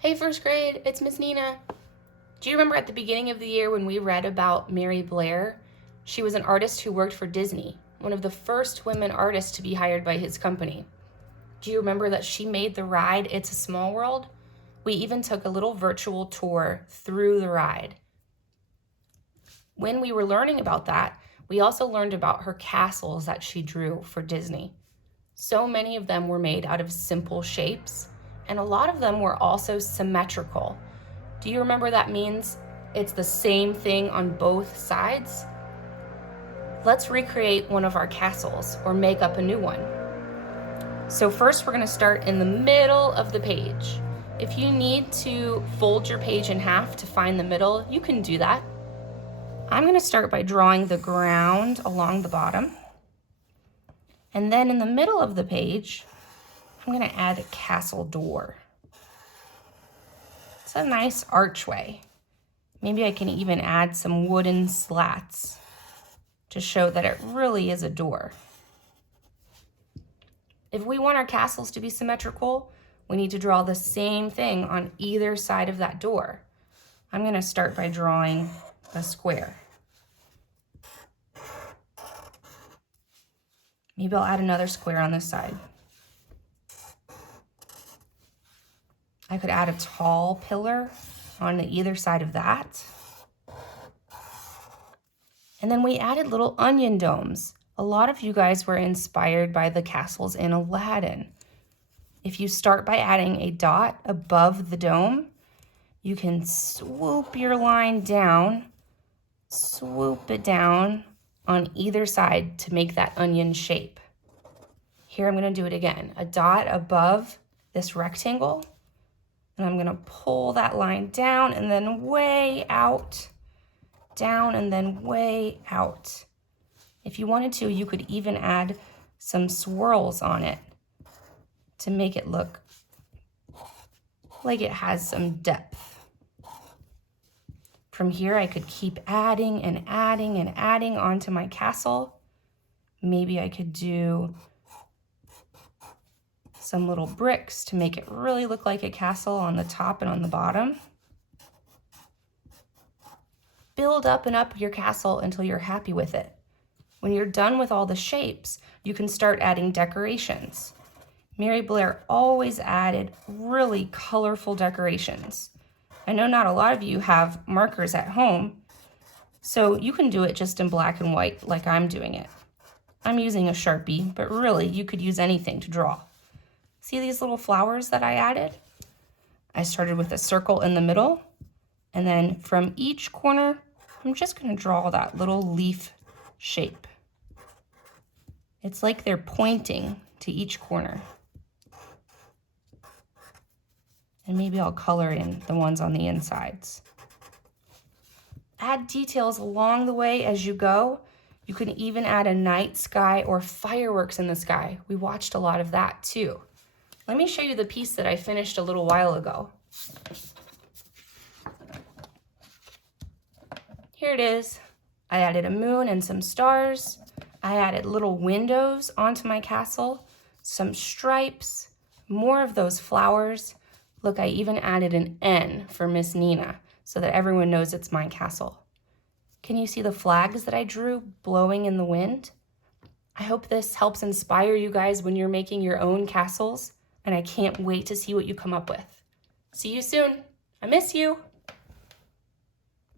Hey first grade, it's Miss Nina. Do you remember at the beginning of the year when we read about Mary Blair? She was an artist who worked for Disney, one of the first women artists to be hired by his company. Do you remember that she made the ride It's a Small World? We even took a little virtual tour through the ride. When we were learning about that, we also learned about her castles that she drew for Disney. So many of them were made out of simple shapes, and a lot of them were also symmetrical. Do you remember that means it's the same thing on both sides? Let's recreate one of our castles or make up a new one. So first we're going to start in the middle of the page. If you need to fold your page in half to find the middle, you can do that. I'm going to start by drawing the ground along the bottom. And then in the middle of the page, I'm going to add a castle door. It's a nice archway. Maybe I can even add some wooden slats to show that it really is a door. If we want our castles to be symmetrical, we need to draw the same thing on either side of that door. I'm going to start by drawing a square. Maybe I'll add another square on this side. I could add a tall pillar on either side of that. And then we added little onion domes. A lot of you guys were inspired by the castles in Aladdin. If you start by adding a dot above the dome, you can swoop your line down, swoop it down on either side to make that onion shape. Here I'm going to do it again. A dot above this rectangle. And I'm going to pull that line down and then way out, down and then way out. If you wanted to, you could even add some swirls on it to make it look like it has some depth. From here, I could keep adding and adding and adding onto my castle. Maybe I could do some little bricks to make it really look like a castle on the top and on the bottom. Build up and up your castle until you're happy with it. When you're done with all the shapes, you can start adding decorations. Mary Blair always added really colorful decorations. I know not a lot of you have markers at home, so you can do it just in black and white like I'm doing it. I'm using a Sharpie, but really you could use anything to draw. See these little flowers that I added? I started with a circle in the middle, and then from each corner, I'm just going to draw that little leaf shape. It's like they're pointing to each corner. And maybe I'll color in the ones on the insides. Add details along the way as you go. You can even add a night sky or fireworks in the sky. We watched a lot of that too. Let me show you the piece that I finished a little while ago. Here it is. I added a moon and some stars. I added little windows onto my castle, some stripes, more of those flowers. Look, I even added an N for Miss Nina so that everyone knows it's my castle. Can you see the flags that I drew blowing in the wind? I hope this helps inspire you guys when you're making your own castles, and I can't wait to see what you come up with. See you soon. I miss you.